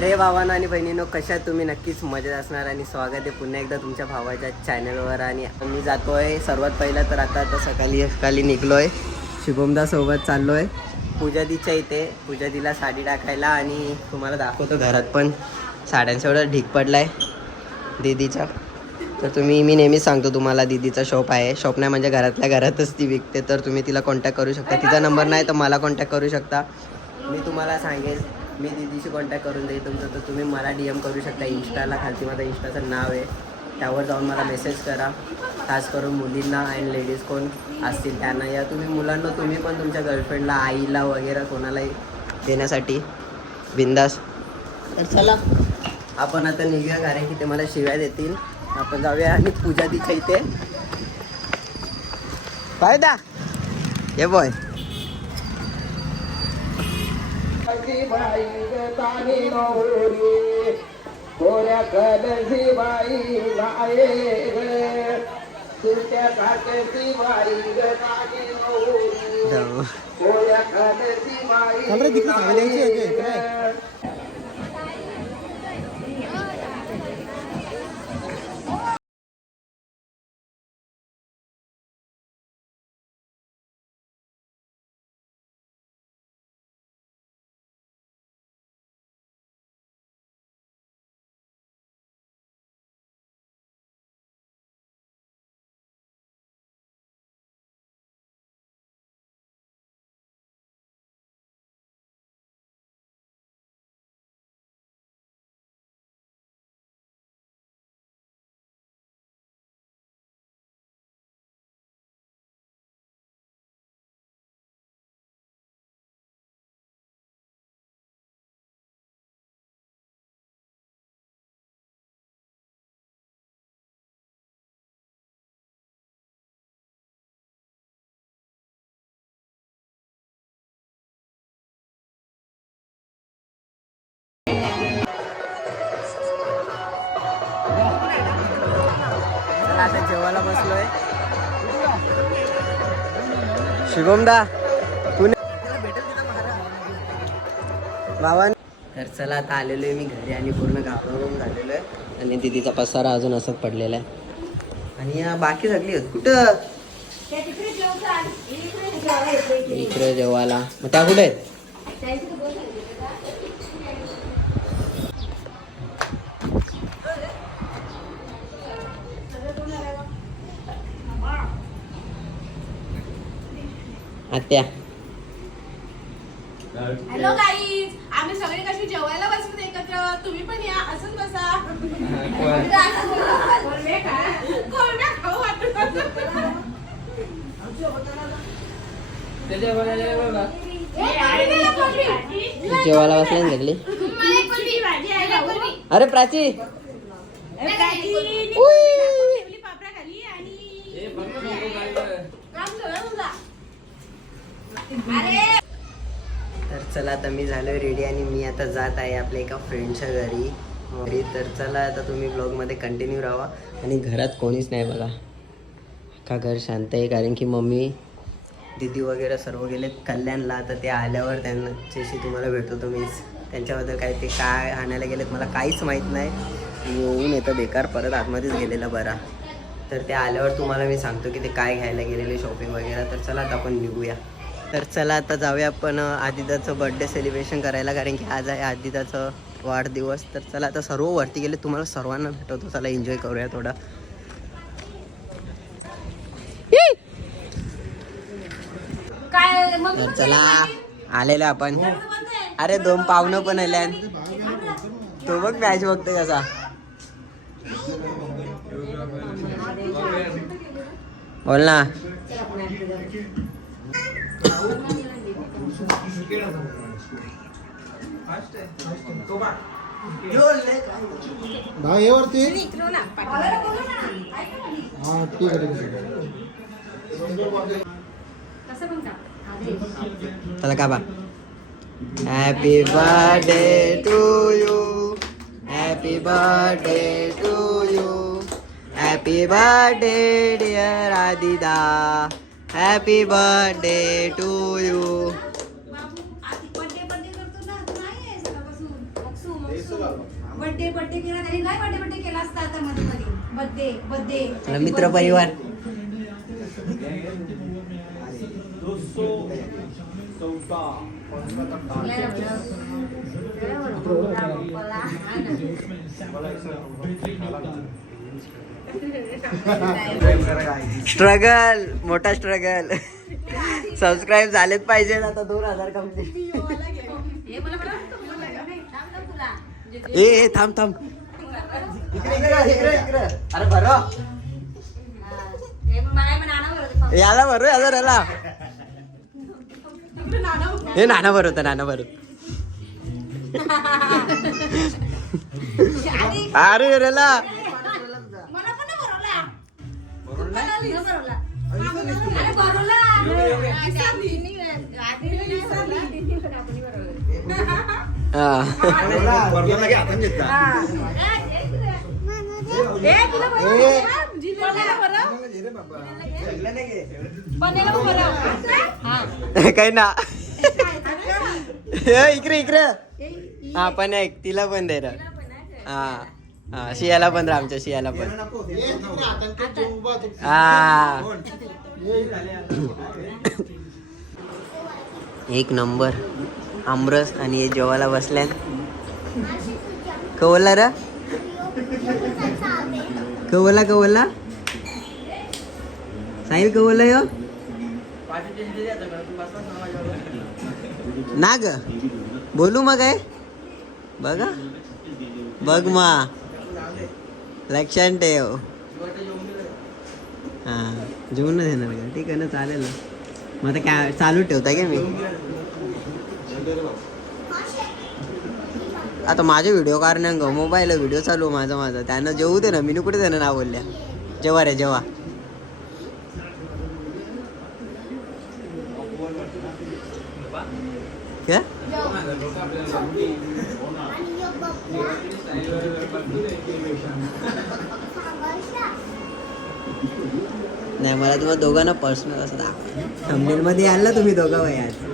रे भावांनो आणि बहिणींनो, कशा तुम्ही? नक्कीच मजेत असणार आणि स्वागत आहे पुन्हा एकदा तुमच्या भावाच्या चॅनलवर. आणि मी जातोय सर्वात पहिला तर आता सकाळी निघलोय, शुभमदा सोबत चाललोय पूजादीच्या इथे. पूजादीला साडी टाकायला आणि तुम्हाला दाखवतो घरात पण साड्यांचा एवढा ढीक पडलाय दीदीचा. तर मी नेहमीच सांगतो तुम्हाला, दीदीचा शॉप आहे, शॉप नाही म्हणजे घरातल्या घरातच ती विकते. तर तुम्ही तिला कॉन्टॅक्ट करू शकता. तिचा नंबर नाही तर मला कॉन्टॅक्ट करू शकता. मी तुम्हाला सांगेल, मी दीदीशी कॉन्टॅक्ट करून देईल तुमचं. तर तुम्ही मला DM करू शकता इंस्टाला. खालती माझं इंस्टाचं नाव आहे, त्यावर जाऊन मला मेसेज करा. खास करून मुलींना आणि लेडीज कोण असतील त्यांना, या तुम्ही मुलांना तुम्ही पण तुमच्या गर्लफ्रेंडला, आईला वगैरे कोणालाही देण्यासाठी बिंदास. तर चला आपण आता निघूया, कारण की ते मला शिव्या देतील. आपण जाऊया आणि पूजा दिच्या इथे. फायदा हे बॉय आता जेवायला बसलोय. शुभमदा बाबा. तर चला आता आलेलो आहे मी घरी आणि पूर्ण गावावरून झालेलो आहे. आणि दीदीचा पसारा अजून असंच पडलेला आहे. आणि या बाकी सगळी आहेत कुठं इकडे जेवायला. मग त्या कुठे आहेत? आत्या. हॅलो गाईज, आम्ही सगळे कशी जेवायला बसलो एकत्र. तुम्ही पण या, असंच बसा. खाऊ वाटत. जेवायला बसले ना सगळी. अरे प्राची, तर चला आता मी झालो रेडी आणि मी आता जात आहे आपल्या एका फ्रेंडच्या घरी. तर चला आता तुम्ही ब्लॉगमध्ये कंटिन्यू राहा. आणि घरात कोणीच नाही बघा, अख्खा घर शांत आहे, कारण की मम्मी, दीदी वगैरे सर्व गेलेत कल्याणला. तर ते आल्यावर त्यांच्याशी तुम्हाला भेटतो मीच. त्यांच्याबद्दल काय ते काय आणायला गेलेत मला काहीच माहीत नाही. येऊन येतं बेकार, परत आतमध्येच गेलेला बरा. तर ते आल्यावर तुम्हाला मी सांगतो की ते काय घ्यायला गेलेले, शॉपिंग वगैरे. तर चला आता आपण निघूया. तर चला आता जाऊया आपण आदिदाचं बर्थडे सेलिब्रेशन करायला, कारण की आज आहे आदिदाचं वाढदिवस. तर चला आता सर्व वरती गेले, तुम्हाला सर्वांना भेटवतो. चला एन्जॉय करूया थोडा. तर चला आलेलो आपण. अरे 2 पाहुणं पण आल्या. तो बघ मॅच बघतोय कसा. बोल ना. चला का बा. Happy birthday to you, happy birthday to you, happy birthday dear Adida, happy birthday to you. Birthday केला तरी नाही बर्थडे केला असता आता मध्ये मध्ये बर्थडे मित्र परिवार स्ट्रगल मोठा स्ट्रगल सबस्क्राईब झालेच पाहिजे आता 2000 कम्प्लीट. ए थांब थांब अरे बरं याला बरो याला हे नाना बरो होतं नाना बरो अरे रेला काही ना इकडे हा पण एक तिला पण दे रे हा शियाला पण रा आमच्या शियाला पण हा एक नंबर आमरस आणि हे जेवायला बसल्यात कवला रा कवला साहिल कवला यो ना ग बोलू मग आहे बघा बघ मा लक्षात ठेव हा जेवून देणार का ठीक आहे ना चालेल ना मग आता काय चालू ठेवता का मी आता माझे व्हिडिओ कारण मोबाईल व्हिडिओ चालू माझा त्यांना जेवू दे ना मी कुठे त्यांना नाव बोलल्या जेव्हा रे जेव्हा क्या नाही मला तुम्हाला दोघांना पर्सनल असं दाखवा थंबनेल मध्ये आला तुम्ही दोघं वयात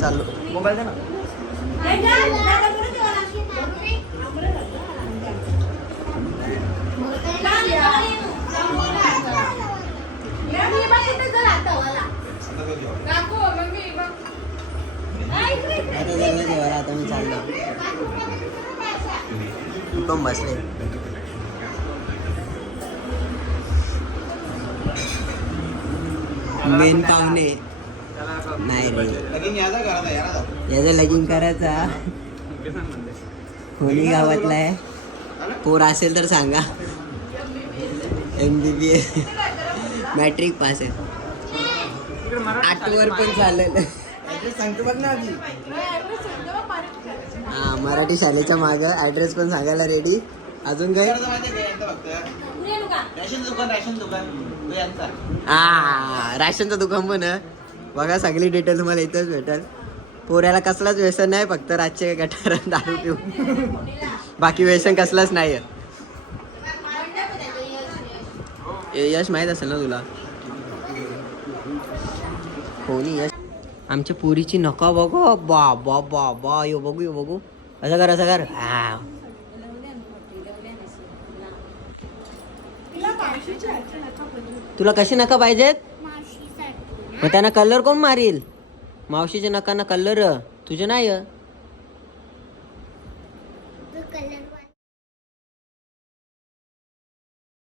चालू मोबाईल दे ना आता मी चाललो पण बसले मेन पाहुणे नाही रे याचं लगीन करायचा कोणी गावातला आहे पोर असेल तर सांगा MBBS मॅट्रिक पास आहे 8 वर पण चालेल हा मराठी शाळेच्या माग ऍड्रेस पण सांगायला रेडी अजून काय हा राशनचं दुकान पण बघा सगळी डिटेल तुम्हाला इथंच भेटेल पोऱ्याला कसलाच व्यसन नाही फक्त रातचे गटार दारू पिऊन बाकी व्यसन कसलाच नाही यश माहित असेल ना तुला कोणी यश आमच्या पोरीची नका बघू बा बा बा बा यो बघू असं कर हा तुला कशी नका पाहिजेत मग त्यांना कलर कोण मारील मावशीच्या नकांना कलर तुझे नाही